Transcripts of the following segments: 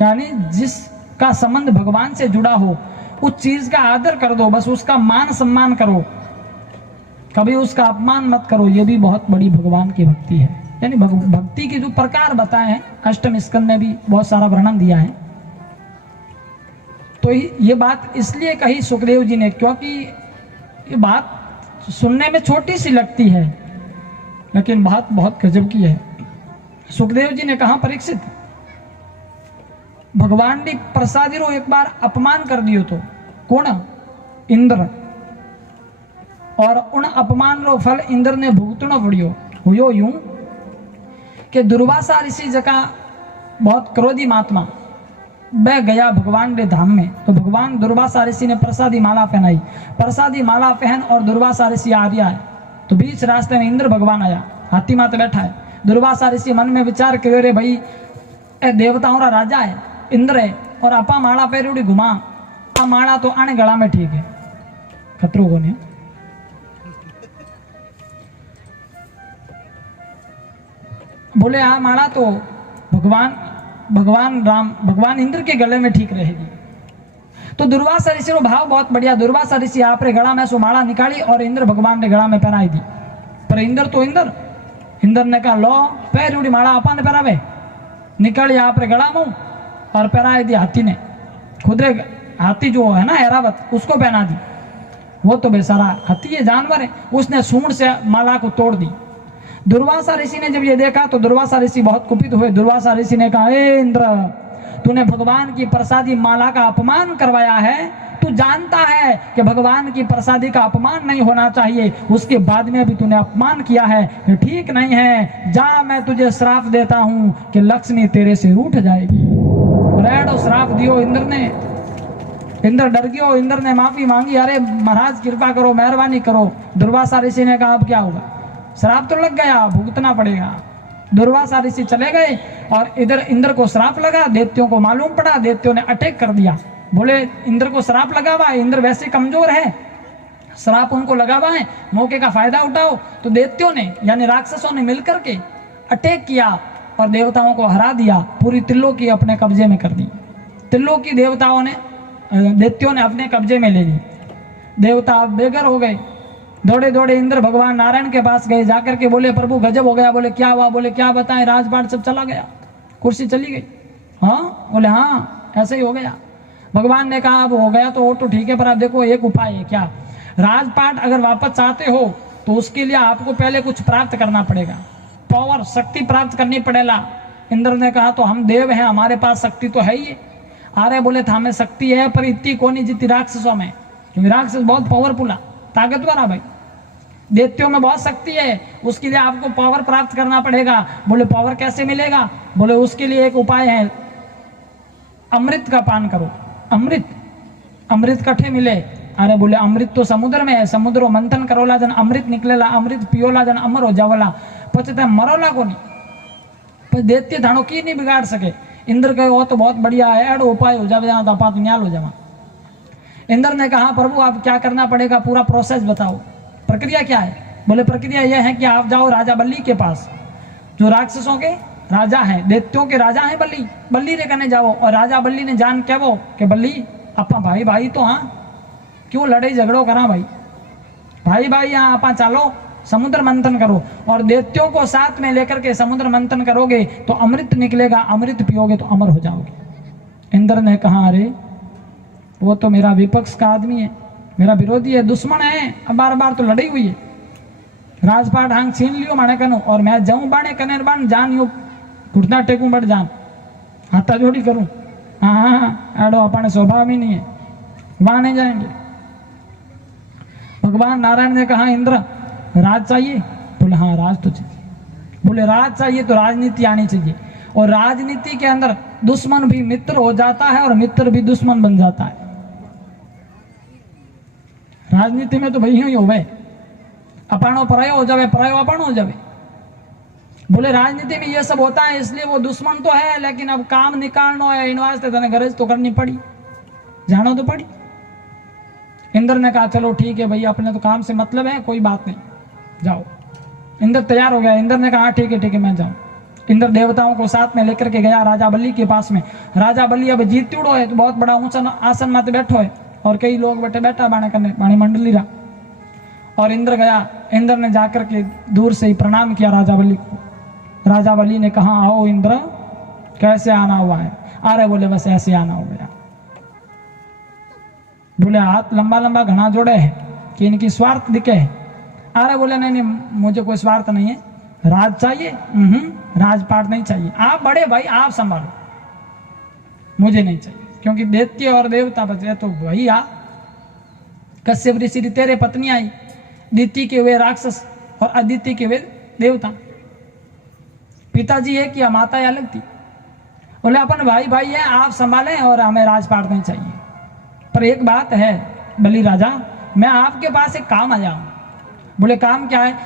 यानी जिसका संबंध भगवान से जुड़ा हो उस चीज का आदर कर दो, बस उसका मान सम्मान करो, कभी उसका अपमान मत करो। ये भी बहुत बड़ी भगवान की भक्ति है। यानी भक्ति के जो प्रकार बताए हैं अष्टम स्कंद में भी बहुत सारा वर्णन दिया है। तो ये बात इसलिए कही सुखदेव जी ने, क्योंकि ये बात सुनने में छोटी सी लगती है लेकिन बात बहुत गजब की है। सुखदेव जी ने कहा, परीक्षित भगवान ने प्रसादी रो एक बार अपमान कर दियो तो कौन? इंद्र। और उन अपमान रो फल इंद्र ने भुगतनो पड़ियो। हुयो यूं कि दुर्वासा ऋषि जका बहुत क्रोधी महात्मा वह गया भगवान के धाम में। तो भगवान दुर्वासा ऋषि ने प्रसादी माला पहनाई। प्रसादी माला पहन और दुर्वासा ऋषि आ रहा है तो बीच रास्ते में इंद्र भगवान आया, हाथी माते बैठा है। दुर्वासा ऋषि मन में विचार करो, रे भाई ए देवताओं का राजा है, इंद्र है, और आपा माला पहरी घुमा, आ माला तो आने गला में ठीक है, खतरों को नहीं। बोले आ माला तो भगवान राम भगवान इंद्र के गले में ठीक रहेगी। तो दुर्वासा ऋषि को भाव बहुत बढ़िया। दुर्वासा ऋषि आप रे गला में सो माला निकाली और इंद्र भगवान ने गला में पहनाई दी। पर इंद्र ने कहा, लो पैर उड़ी माला आपा ने पहरावे। निकाली आप रे गला में और पहनाई दी हाथी ने। खुदरे हाथी जो है ना ऐरावत, उसको पहना दी। वो तो बेचारा हाथी है, जानवर है, उसने सूंड से माला को तोड़ दी। दुर्वासा ऋषि ने जब ये देखा तो दुर्वासा ऋषि बहुत कुपित हुए। दुर्वासा ऋषि ने कहा, ए इंद्र, तूने भगवान की प्रसादी माला का अपमान करवाया है। तू जानता है कि भगवान की प्रसादी का अपमान नहीं होना चाहिए, उसके बाद में भी तूने अपमान किया है, ये ठीक नहीं है। जा, मैं तुझे श्राप देता हूं कि लक्ष्मी तेरे से रूठ जाएगी। रेडो श्राप दियो इंद्र ने। इंद्र डर गयो, इंद्र ने माफी मांगी, अरे महाराज कृपा करो, मेहरबानी करो। दुर्वासा ऋषि ने कहा, अब क्या होगा, श्राप तो लग गया, भुगतना पड़ेगा। दुर्वासा ऋषि चले गए और इधर इंद्र को श्राप लगा। दैत्यों को मालूम पड़ा, दैत्यों ने अटैक कर दिया। बोले इंद्र को श्राप लगा हुआ है, इंद्र वैसे कमजोर है, श्राप उनको लगा हुआ है, मौके का फायदा उठाओ। तो दैत्यों ने यानी राक्षसों ने मिलकर के अटैक किया और देवताओं को हरा दिया। पूरी त्रिलोकी अपने कब्जे में कर दी। त्रिलोकी देवताओं ने दैत्यों ने अपने कब्जे में ले ली। देवता बेघर हो गए। दौड़े दौड़े इंद्र भगवान नारायण के पास गए। जाकर के बोले, प्रभु गजब हो गया। बोले क्या हुआ? बोले क्या बताएं, राजपाट सब चला गया, कुर्सी चली गई। हाँ? बोले हाँ ऐसे ही हो गया। भगवान ने कहा अब हो गया तो वो तो ठीक है, पर आप देखो एक उपाय है। क्या? राजपाट अगर वापस चाहते हो तो उसके लिए आपको पहले कुछ प्राप्त करना पड़ेगा, पावर शक्ति प्राप्त करनी पड़ेगा। इंद्र ने कहा तो हम देव हैं, हमारे पास शक्ति तो है ही। अरे बोले था हमें शक्ति है पर इतनी कौन नहीं जितनी राक्षसों में, क्योंकि राक्षस बहुत पावरफुल है, ताकतवर है भाई। दैत्यों में बहुत शक्ति है, उसके लिए आपको पावर प्राप्त करना पड़ेगा। बोले पावर कैसे मिलेगा? बोले उसके लिए एक उपाय है, अमृत का पान करो। अमृत कठे मिले? अरे बोले अमृत तो समुद्र में है, समुद्र मंथन करोला जन अमृत निकलेला, अमृत पियोला जन अमर हो जावला, पचते मरोला को नहीं। पर दैत्य धाणो की नहीं बिगाड़ सके। इंद्र कहे वो तो बहुत बढ़िया है, एडो उपाय हो जावे तो अपा न्याल हो जावा। इंद्र ने कहा प्रभु आप क्या करना पड़ेगा, पूरा प्रोसेस बताओ, प्रक्रिया क्या है? बोले प्रक्रिया यह है कि आप जाओ राजा बल्ली के पास, जो राक्षसों के राजा हैं, दैत्यों के राजा हैं बल्ली ने कहने जाओ। और राजा बल्ली ने जान क्या वो कि बल्ली अपा भाई भाई तो हाँ क्यों लड़े झगड़ो करा भाई भाई यहाँ अपा चालो समुद्र मंथन करो, और दैत्यों को साथ में लेकर के समुद्र मंथन करोगे तो अमृत निकलेगा, अमृत पियोगे तो अमर हो जाओगे। इंद्र ने कहा अरे वो तो मेरा विपक्ष का आदमी है, मेरा विरोधी है, दुश्मन है, अब बार बार तो लड़ी हुई है। राजपाट हांग छीन लियो माने कनो, और मैं जाऊं बाणे कनेर बाण जान यू घुटना टेकू बट जान हाथा जोड़ी करूं। हाँ एडो अपने स्वभाव ही नहीं है, वहां नहीं जाएंगे। भगवान नारायण ने कहा इंद्र राज चाहिए? बोले हाँ राज तो चाहिए। बोले राज चाहिए तो राजनीति आनी चाहिए, और राजनीति के अंदर दुश्मन भी मित्र हो जाता है और मित्र भी दुश्मन बन जाता है। राजनीति में तो भाई ही हो गए, अपाणो परायो हो जावे, परायो अपाणो हो जावे। बोले राजनीति में ये सब होता है, इसलिए वो दुश्मन तो है लेकिन अब काम निकालना है, इन वास्ते तने गरज तो करनी पड़ी, जानो तो पड़ी। इंद्र ने कहा चलो ठीक है भैया, अपने तो काम से मतलब है, कोई बात नहीं, जाओ। इंद्र तैयार हो गया। इंद्र ने कहा ठीक है मैं जाऊं। इंद्र देवताओं को साथ में लेकर के गया राजा बलि के पास में। राजा बलि अब जीत्यूड़ो है तो बहुत बड़ा ऊंचा आसन माते बैठो है और कई लोग बैठा बाणे करने बाणी मंडली रहा। और इंद्र गया, इंद्र ने जाकर के दूर से ही प्रणाम किया राजा बलि को। राजा बलि ने कहा आओ इंद्र, कैसे आना हुआ है? अरे बोले बस ऐसे आना हो गया। बोले हाथ लंबा लंबा घना जोड़े है कि इनकी स्वार्थ दिखे है? अरे बोले नहीं नहीं मुझे कोई स्वार्थ नहीं है, राज चाहिए, राजपाट नहीं चाहिए, आप बड़े भाई आप संभालो, मुझे नहीं चाहिए। क्योंकि दैत्य और देवता बचे तो भैया कश्यप ऋषि तेरे पत्नी आई, दिति के वे राक्षस और अदिति के वे देवता, पिताजी एक या माता अलग थी। बोले अपन भाई भाई है, आप संभालें और हमें राजपाट नहीं चाहिए। पर एक बात है बलि राजा, मैं आपके पास एक काम आया हूं। बोले काम क्या है?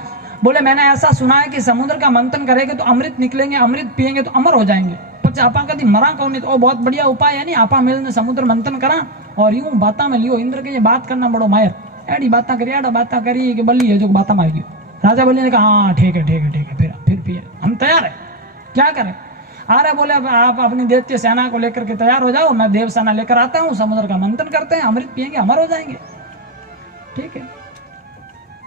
बोले मैंने ऐसा सुना है कि समुद्र का मंथन करेंगे तो अमृत निकलेंगे, अमृत पिएंगे तो अमर हो जाएंगे। पर आपा कभी मरा कौन नहीं, तो बहुत बढ़िया उपाय है नहीं, आपा मिल ने समुद्र मंथन करा और यूं बाता में लियो। इंद्र के ये बात करना बड़ो मायर, एडी बाता करी एडा बाता करी कि बलि है जो बाता में आ गई। राजा बलि ने कहा हाँ ठीक है ठीक है ठीक है, फिर पिए, हम तैयार है, क्या करें? अरे बोले आप अपनी दैत्य सेना को लेकर के तैयार हो जाओ, मैं देव सेना लेकर आता हूँ, समुद्र का मंथन करते हैं, अमृत पिएंगे, अमर हो जाएंगे। ठीक है,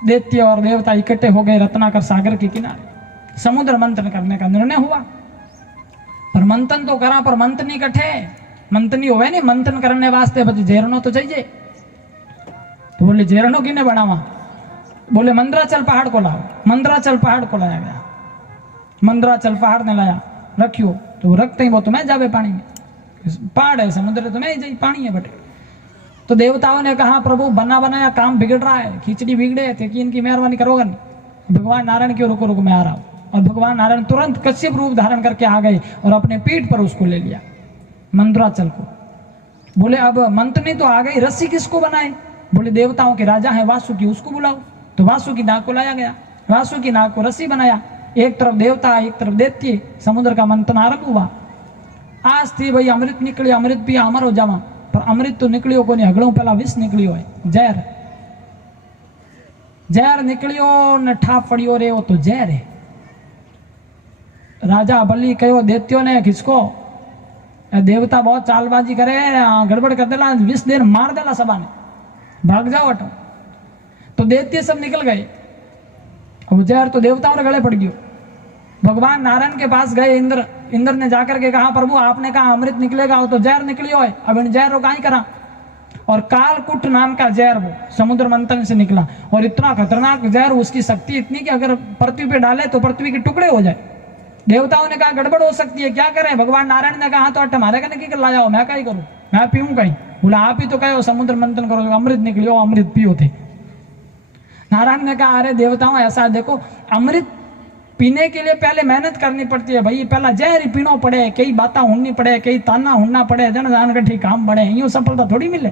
दैत्य और देवता इकट्ठे हो गए रत्नाकर सागर के किनारे। समुद्र मंथन करने का निर्णय हुआ, पर मंथन तो करा पर मंथनी कठे मंथनी होवे नहीं, मंथन करने वास्ते बच्चे झेरनो तो चाहिए। तो बोले झेरनो किने बनावा? बोले मंदराचल पहाड़ को लाओ। मंदराचल पहाड़ को लाया गया, मंदराचल पहाड़ ने लाया, रखियो तो रखते ही वो तुम्हें जावे पानी में, पहाड़ है समुद्र तो नहीं जाए, पानी है बटे। तो देवताओं ने कहा प्रभु बना बनाया काम बिगड़ रहा है, खिचड़ी बिगड़े थे कि इनकी मेहरबानी करोगे नहीं। भगवान नारायण क्यों रुको रुको मैं आ रहा हूं। और भगवान नारायण तुरंत कश्यप रूप धारण करके आ गए और अपने पीठ पर उसको ले लिया मंदराचल को। बोले अब मंथनी तो आ गई, रस्सी किसको बनाए? बोले देवताओं के राजा है वासुकी, उसको बुलाओ। तो वासुकी नाग को लाया गया, वासुकी नाग को रस्सी बनाया, एक तरफ देवता एक तरफ दैत्य, समुद्र का मंथन आरंभ हुआ। आज थी भाई अमृत निकली, अमृत पिया अमर हो जावा, पर अमृत तो निकलियो को नहीं, हगड़ों पहला विष निकलियो है, जहर। जहर निकलियो ने ठाप पड़ियो रे, वो तो जहर है। राजा बलि कहो दैत्यो ने किसको, देवता बहुत चालबाजी करे, गड़बड़ कर देला, विष देर मार देला सभा ने, भाग जाओ हटो। तो दैत्य सब निकल गए, अब जहर तो देवताओं के गले पड़ गयो। भगवान नारायण के पास गए इंद्र, इंद्र ने जाकर के कहा प्रभु आपने कहा अमृत निकलेगा, वो तो जहर निकलियो है, अब इन जहर को कहीं करा। और कालकुट नाम का जहर वो समुद्र मंथन से निकला, और इतना खतरनाक जहर, उसकी शक्ति इतनी कि अगर पृथ्वी पे डाले तो पृथ्वी के टुकड़े हो जाए। देवताओं ने कहा गड़बड़ हो सकती है, क्या करें? भगवान नारायण ने कहा तो हमारे कहने की लाया हो, मैं क्या ही करूं, मैं पीऊं कहीं? बोला आप ही तो कहो समुद्र मंथन करो, अमृत निकलियो, अमृत पियो थे। नारायण ने कहा अरे देवताओं ऐसा देखो, अमृत पीने के लिए पहले मेहनत करनी पड़ती है भाई, पहला जहर ही पीनो पड़े, कई बातें होनी पड़े, कई ताना होना पड़े, जन जान कटी काम बढ़े, यूं सफलता थोड़ी मिले,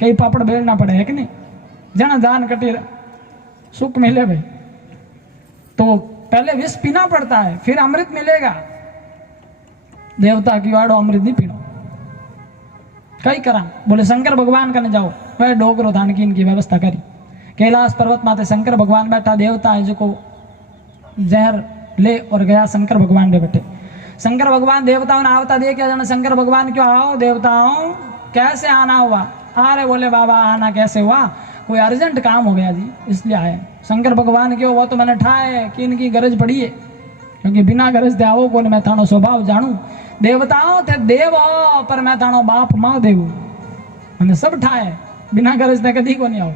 कई पापड़ बेलना पड़े है कि नहीं, जन जान कटी सुख मिले भाई। तो पहले विष पीना पड़ता है फिर अमृत मिलेगा। देवता की वाड़ो अमृत नहीं पीनो, कई करा। बोले शंकर भगवान कने जाओ, वह डोगरो धान की इनकी व्यवस्था करी। कैलाश पर्वत माते शंकर भगवान बैठा, देवता है जो जहर ले और गया शंकर भगवान ने बैठे। शंकर भगवान देवताओं ने आवता दे क्या जाना, शंकर भगवान क्यों आओ देवताओं, कैसे आना हुआ? अरे बोले बाबा आना कैसे हुआ, कोई अर्जेंट काम हो गया जी इसलिए आए। शंकर भगवान क्यों, वो तो मैंने ठाए कि इनकी गरज पड़ी है, क्योंकि बिना गरज दे आओ को मैं थानो स्वभाव जानू। देवताओं थे देव हो पर मैं थानो बाप माँ देव, मैंने सब ठाए, बिना गरज दे कभी को नहीं आओ।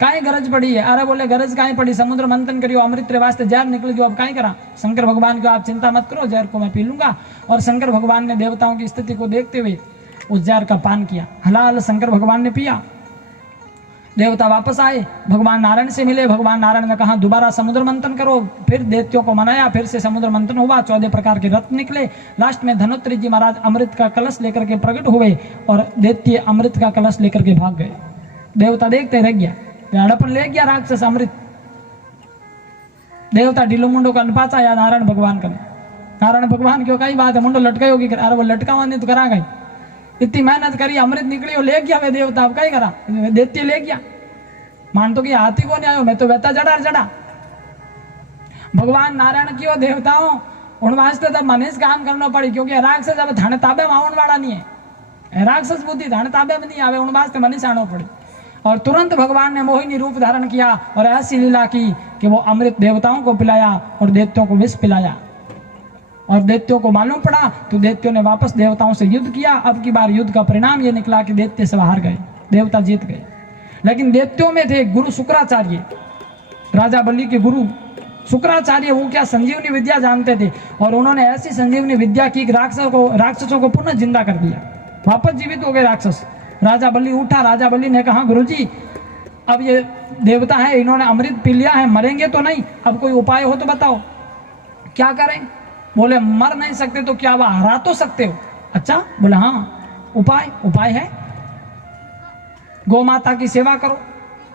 काई गरज पड़ी है? अरे बोले गरज काई पड़ी, समुद्र मंथन करियो, अमृत रे वास्ते जहर निकल गयो, अब काई करा? शंकर भगवान को आप चिंता मत करो, जहर को मैं पी लूंगा। और शंकर भगवान ने देवताओं की स्थिति को देखते हुए उस जहर का पान किया, हलाल शंकर भगवान ने पिया। देवता वापस आए, भगवान नारायण से मिले, भगवान नारायण ने कहा दोबारा समुद्र मंथन करो, फिर दैत्यों को मनाया, फिर से समुद्र मंथन हुआ, 14 प्रकार के रत्न निकले। लास्ट में धनोत्री जी महाराज अमृत का कलश लेकर के प्रकट हुए और दैत्य अमृत का कलश लेकर के भाग गए। देवता देखते रह गया, हड़पन ले गया राक्षस अमृत। देवता ढीलो मुंडो का अनपाचा या नारायण भगवान का, नारायण भगवान क्यों कई बात है, मुंडो लटकाई होगी, अरे वो लटकावा नहीं तो करा गई, इतनी मेहनत करी, अमृत निकली और ले गया वे देवता, अब कई करा? दैत्य ले गया, मान तो कि हाथी को नहीं आयो, मैं तो बेहता जड़ा जड़ा। भगवान नारायण क्यों देवताओं उन वास्ते तब मनीष काम करना पड़ी, क्योंकि राक्षस अब थाने ताबे में आवन वाला नहीं है, राक्षस बुद्धि थाने ताबे में नहीं आवे, उन वास्ते मनीष आना पड़ी। और तुरंत भगवान ने मोहिनी रूप धारण किया और ऐसी लीला की कि वो अमृत देवताओं को पिलाया और दैत्यों को विष पिलाया। और दैत्यों को मालूम पड़ा तो दैत्यों ने वापस देवताओं से युद्ध किया। अब की बार युद्ध का परिणाम ये निकला कि दैत्य से हार गए, देवता जीत गए। लेकिन दैत्यों में थे गुरु शुक्राचार्य, राजा बलि के गुरु शुक्राचार्य। वो क्या संजीवनी विद्या जानते थे और उन्होंने ऐसी संजीवनी विद्या की राक्षसों को पुनः जिंदा कर दिया, वापस जीवित हो गए राक्षस। राजा बलि उठा, राजा बलि ने कहा गुरुजी अब ये देवता है, इन्होंने अमृत पी लिया है, मरेंगे तो नहीं, अब कोई उपाय हो तो बताओ क्या करें। बोले मर नहीं सकते तो क्या वह हरा तो सकते हो। अच्छा, बोले हाँ उपाय है, गौ माता की सेवा करो,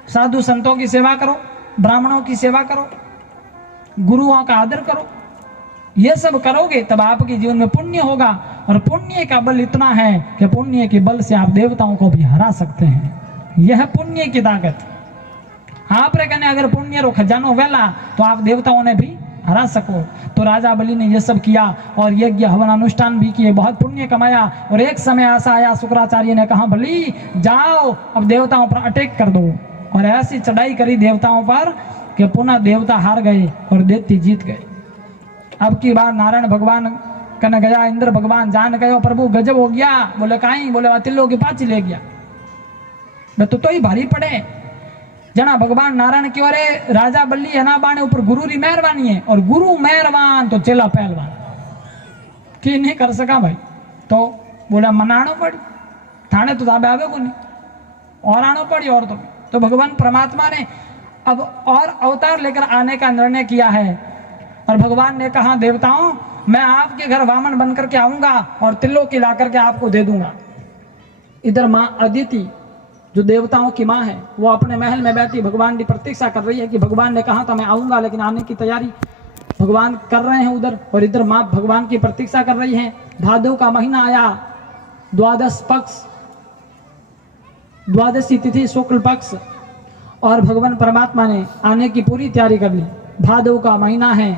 साधु संतों की सेवा करो, ब्राह्मणों की सेवा करो, गुरुओं का आदर करो, ये सब करोगे तब आपके जीवन में पुण्य होगा। और पुण्य का बल इतना है कि पुण्य के बल से आप देवताओं को भी हरा सकते हैं। यह पुण्य की ताकत। आप रे कने अगर पुण्य रो खजानो वेला तो आप देवताओं ने भी हरा सको। तो राजा बलि ने यह सब किया और यज्ञ हवन अनुष्ठान भी किए, बहुत पुण्य कमाया। और एक समय ऐसा आया, शुक्राचार्य ने कहा बलि जाओ अब देवताओं पर अटैक कर दो। और ऐसी चढ़ाई करी देवताओं पर कि पुनः देवता हार गए और दैत्य जीत गए। अब की बार नारायण भगवान कने गया, इंद्र भगवान जान गए प्रभु गजब हो गया। बोले काई, बोले तिल्लो के पाची ले गया। तो ही भारी पड़े जना भगवान नारायण की ओरे राजा बल्ली है ना बाने ऊपर गुरु री मेहरबानी है, और गुरु मेहरबान तो चेला पहलवान की नहीं कर सका भाई। तो बोला मनानो पड़ी, थाने तो ताबे आवे को नहीं और आनो पड़ी। और तो भगवान परमात्मा ने अब और अवतार लेकर आने का निर्णय किया है। और भगवान ने कहा देवताओं मैं आपके घर वामन बनकर के आऊंगा और तिल्लो की ला करके आपको दे दूंगा। इधर माँ अदिति जो देवताओं की माँ है वो अपने महल में बैठी भगवान की प्रतीक्षा कर रही है कि भगवान ने कहा था मैं आऊंगा, लेकिन आने की तैयारी भगवान कर रहे हैं उधर। और इधर माँ भगवान की प्रतीक्षा कर रही है। भादव का महीना आया, द्वादश पक्ष, द्वादशी तिथि शुक्ल पक्ष, और भगवान परमात्मा ने आने की पूरी तैयारी कर ली। भादव का महीना है,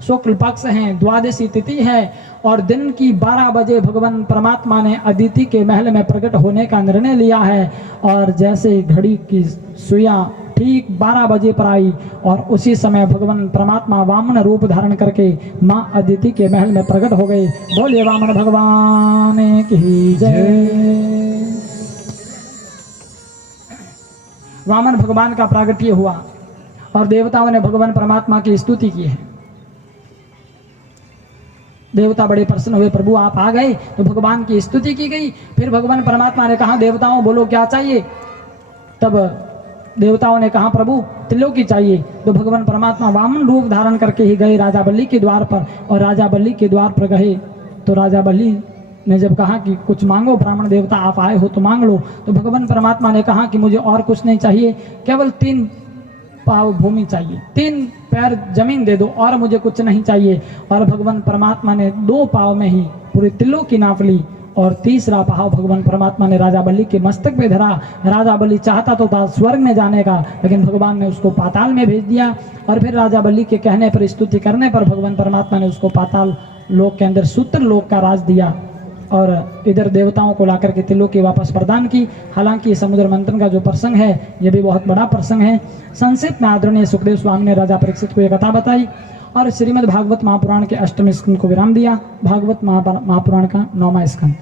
शुक्ल पक्ष है, द्वादशी तिथि है और दिन की 12 बजे भगवान परमात्मा ने अदिति के महल में प्रकट होने का निर्णय लिया है। और जैसे घड़ी की सुइयां ठीक 12 बजे पर आई और उसी समय भगवान परमात्मा वामन रूप धारण करके माँ अदिति के महल में प्रकट हो गए। बोलिए वामन भगवान की जय। वामन भगवान का प्रागट्य हुआ और देवताओं ने भगवान परमात्मा की स्तुति की है। देवता बड़े प्रसन्न हुए, प्रभु आप आ गए। तो भगवान की स्तुति की गई। फिर भगवान परमात्मा ने कहा देवताओं बोलो क्या चाहिए। तब देवताओं ने कहा प्रभु त्रिलोकी चाहिए। तो भगवान परमात्मा वामन रूप धारण करके ही गए राजा बलि के द्वार पर। और राजा बलि के द्वार पर गए तो राजा बलि ने जब कहा कि कुछ मांगो ब्राह्मण देवता आप आए हो तो मांग लो। तो भगवान परमात्मा ने कहा कि मुझे और कुछ नहीं चाहिए, केवल 3 पाव भूमि चाहिए, 3 पैर जमीन दे दो और मुझे कुछ नहीं चाहिए। और भगवान परमात्मा ने 2 पाव में ही पूरे तिल्लों की नाप ली और तीसरा पाव भगवान परमात्मा ने राजा बलि के मस्तक पे धरा। राजा बलि चाहता तो था स्वर्ग में जाने का, लेकिन भगवान ने उसको पाताल में भेज दिया। और फिर राजा बलि के कहने पर, स्तुति करने पर भगवान परमात्मा ने उसको पाताल लोक के अंदर सूत्र लोक का राज दिया और इधर देवताओं को लाकर के तिल्लों की वापस प्रदान की। हालांकि समुद्र मंथन का जो प्रसंग है ये भी बहुत बड़ा प्रसंग है। संक्षिप्त में आदरणीय सुखदेव स्वामी ने राजा परीक्षित को यह कथा बताई और श्रीमद् भागवत महापुराण के 8वें स्कंद को विराम दिया। भागवत महापुराण का 9वां स्कंद।